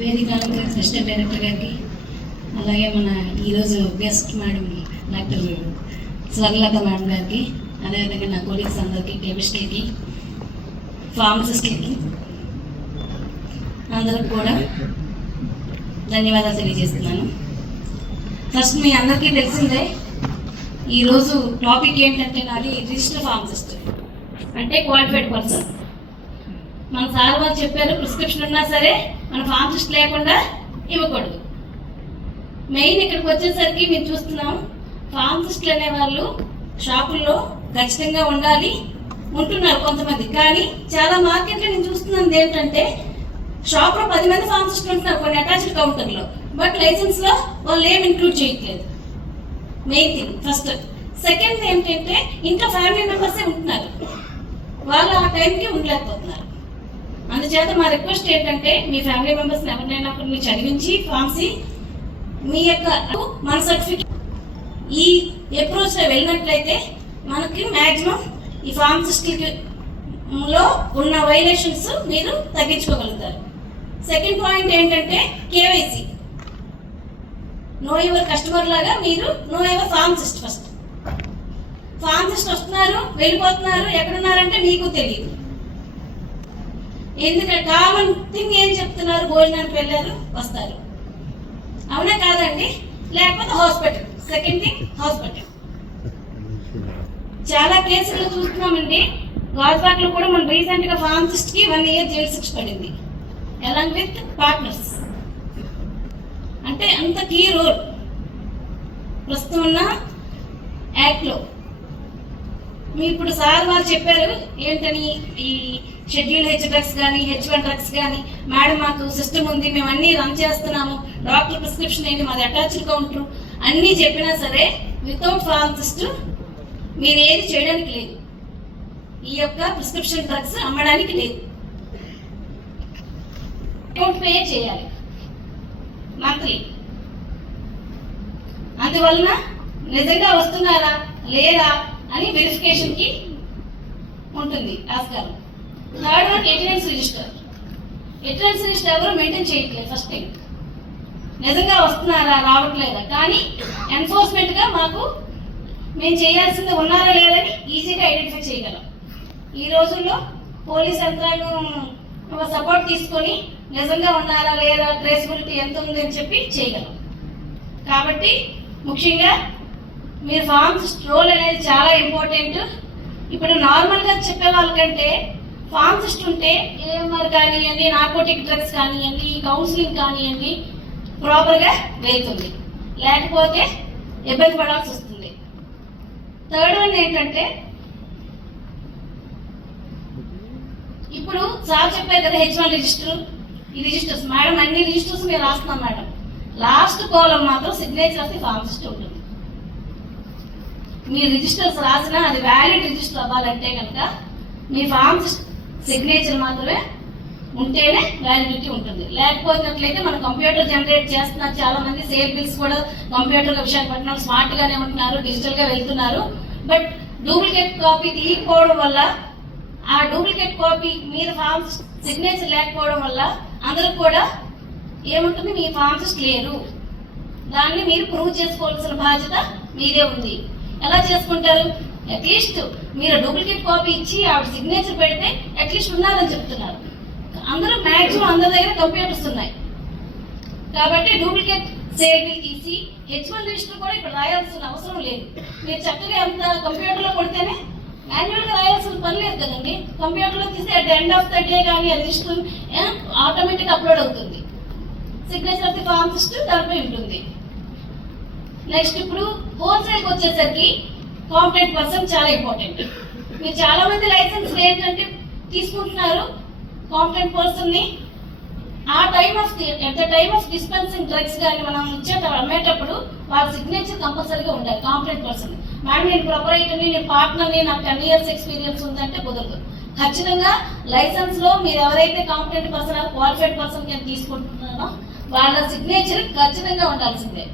వేదిక assistant director గారికి, అలాగే మన ఈరోజు guest madam doctor Swarnalatha madam గారికి, అదేవిధంగా నా కొలీగ్స్ అందరికీ, కెమిస్ట్రీకి, ఫార్మసిస్ట్కి అందరికి కూడా ధన్యవాదాలు తెలియజేస్తున్నాను. ఫస్ట్ మీ అందరికీ తెలిసిందే, ఈరోజు టాపిక్ ఏంటంటే నాది రిజిస్టర్ ఫార్మసిస్ట్ అంటే క్వాలిఫైడ్ పర్సన్. మన సార్ వాళ్ళు చెప్పారు, ప్రిస్క్రిప్షన్ ఉన్నా సరే మన ఫార్మసిస్ట్ లేకుండా ఇవ్వకూడదు. మెయిన్ ఇక్కడికి వచ్చేసరికి మేము చూస్తున్నాం, ఫార్మసిస్టులు అనేవాళ్ళు షాపుల్లో ఖచ్చితంగా ఉండాలి, ఉంటున్నారు కొంతమంది. కానీ చాలా మార్కెట్లో నేను చూస్తున్నాను ఏంటంటే షాప్లో 10 మంది ఫార్మసిస్టులు ఉంటున్నారు కొన్ని అటాచ్డ్ కౌంటర్లో, బట్ లైసెన్స్లో వాళ్ళు ఏం ఇంక్లూడ్ చేయట్లేదు. Main thing first. సెకండ్ ఏంటంటే ఇంట్లో ఫ్యామిలీ మెంబర్సే ఉంటున్నారు, వాళ్ళు ఆ టైంకి ఉండలేకపోతున్నారు. అందుచేత మా రిక్వెస్ట్ ఏంటంటే మీ ఫ్యామిలీ మెంబర్స్ని ఎవరినైనా మీరు చదివించి ఫార్మసీ మీ యొక్క మన సర్టిఫికేట్ ఈ అప్రోచ్లో వెళ్ళినట్లయితే మనకి మ్యాక్సిమం ఈ ఫార్మసిస్టులో ఉన్న వైలేషన్స్ మీరు తగ్గించుకోగలుగుతారు. సెకండ్ పాయింట్ ఏంటంటే కేవైసీ, నో యువర్ కస్టమర్ లాగా మీరు know your pharmacist. First pharmacist వస్తున్నారు వెళ్ళిపోతున్నారు, ఎక్కడున్నారంటే మీకు తెలియదు. ఎందుకంటే కామన్ థింగ్ ఏం చెప్తున్నారు, భోజనానికి వెళ్ళారు వస్తారు, అవునా కాదండి? లేకపోతే హాస్పిటల్. Second thing hospital. చాలా కేసులు చూస్తున్నామండి. గాజువాకలో కూడా మన రీసెంట్గా ఫార్మసిస్ట్కి 1 year జైలు శిక్ష పడింది, అలాంగ్ విత్ పార్ట్నర్స్. అంటే అంత కీ రోల్ ప్రస్తుతం ఉన్న యాక్ట్లో. మీ ఇప్పుడు సార్ వారు చెప్పారు ఏంటని, ఈ షెడ్యూల్ H డ్రగ్స్ కానీ H1 డ్రగ్స్ కానీ మేడం మాకు సిస్టమ్ ఉంది, మేము అన్నీ రన్ చేస్తున్నాము, డాక్టర్ ప్రిస్క్రిప్షన్ ఏంటి, మాది అటాచ్డ్ కౌంటర్ అన్నీ చెప్పినా సరే వితౌట్ ఫార్మసిస్ట్ మీరు ఏది చేయడానికి లేదు, ఈ యొక్క ప్రిస్క్రిప్షన్ డ్రగ్స్ అమ్మడానికి లేదు. అకౌంట్ పే చేయాలి మంత్లీ. అందువలన నిజంగా వస్తున్నారా లేదా అని వెరిఫికేషన్కి ఉంటుంది ఆస్కారం. Third one attendance register. Attendance register ఎవరు మెయింటైన్ చేయట్లేదు. ఫస్ట్ థింగ్ నిజంగా వస్తున్నారా రావట్లేదా, కానీ ఎన్ఫోర్స్మెంట్గా మాకు మేము చేయాల్సింది ఉన్నారా లేదని ఈజీగా ఐడెంటిఫై చేయగలం. ఈ రోజుల్లో పోలీస్ యంత్రాంగం సపోర్ట్ తీసుకొని నిజంగా ఉన్నారా లేదా, ట్రేసబిలిటీ ఎంత ఉంది అని చెప్పి చేయగలం. కాబట్టి ముఖ్యంగా మీరు ఫార్మసిస్ట్ రోల్ అనేది చాలా ఇంపార్టెంట్. ఇప్పుడు నార్మల్గా చెప్పే వాళ్ళకంటే ఫార్మసిస్ట్ ఉంటే ఏఎంఆర్ కానివ్వండి, నార్కోటిక్ డ్రగ్స్ కానివ్వండి, కౌన్సిలింగ్ కానివ్వండి ప్రాపర్గా వెళ్తుంది, లేకపోతే ఇబ్బంది పడాల్సి వస్తుంది. థర్డ్ వన్ ఏంటంటే ఇప్పుడు సార్ చెప్పారు కదా H1 రిజిస్టర్, ఈ రిజిస్టర్స్ మేడం అన్ని రిజిస్టర్స్ మీరు రాస్తున్నాం మేడం, లాస్ట్ కాలం మాత్రం సిగ్నేచర్ ఆఫ్ ది ఫార్మసిస్ట్ ఉంటుంది. మీరు రిజిస్టర్స్ రాసినా అది వ్యాలిడ్ రిజిస్టర్ అవ్వాలంటే కనుక మీ ఫార్మసిస్ట్ సిగ్నేచర్ మాత్రమే ఉంటేనే వ్యాలిడిటీ ఉంటుంది. లేకపోయినట్లయితే మన కంప్యూటర్ జనరేట్ చేస్తున్నారు చాలా మంది, సేల్ బిల్స్ కూడా కంప్యూటర్ విశాఖపట్నం స్మార్ట్గానే ఉంటున్నారు, డిజిటల్గా వెళ్తున్నారు. బట్ డూప్లికేట్ కాపీ తీయకపోవడం వల్ల, ఆ డూప్లికేట్ కాపీ మీద ఫార్మసిస్ట్ సిగ్నేచర్ లేకపోవడం వల్ల అందరికి కూడా ఏముంటుంది, మీ ఫార్మసిస్ట్ లేరు, దాన్ని మీరు ప్రూవ్ చేసుకోవాల్సిన బాధ్యత మీదే ఉంది. ఎలా చేసుకుంటారు? అట్లీస్ట్ మీరు డూప్లికేట్ కాపీ ఇచ్చి ఆవిడ సిగ్నేచర్ పెడితే అట్లీస్ట్ ఉన్నారని చెప్తున్నారు. అందరూ మ్యాక్సిమం అందరి దగ్గర కంప్యూటర్స్ ఉన్నాయి కాబట్టి డూప్లికేట్ సేల్ తీసి H1 రిజిస్టర్ కూడా ఇప్పుడు రాయాల్సిన అవసరం లేదు. మీరు చక్కగా అంత కంప్యూటర్లో కొడితేనే, మాన్యువల్గా రాయాల్సిన పని లేదు కదండి. కంప్యూటర్లో తీస్తే at end of the day కానీ ఆ రిజిస్టర్ ఆటోమేటిక్ అప్లోడ్ అవుతుంది, సిగ్నేచర్ ఆఫ్ ది ఫార్మసిస్ట్ దానిపై ఉంటుంది. నెక్స్ట్ ఇప్పుడు హోల్సేల్కి వచ్చేసరికి కాంపిటెంట్ పర్సన్ చాలా ఇంపార్టెంట్. మీరు చాలా మంది లైసెన్స్ ఏంటంటే తీసుకుంటున్నారు కాంపిటెంట్ పర్సన్ని, ఆ time of at the time of dispensing drugs కానీ మనం అమ్మేటప్పుడు వాళ్ళ సిగ్నేచర్ కంపల్సరీగా ఉండాలి కాంపిటెంట్ పర్సన్. మేడం నేను ప్రొపరేటర్ని, నేను పార్ట్నర్ని, నాకు 10 years ఎక్స్పీరియన్స్ ఉందంటే కుదరదు. ఖచ్చితంగా లైసెన్స్లో మీరు ఎవరైతే కాంపిటెంట్ పర్సన్ క్వాలిఫైడ్ పర్సన్ కింద తీసుకుంటున్నారో వాళ్ళ సిగ్నేచర్ ఖచ్చితంగా ఉండాల్సిందే.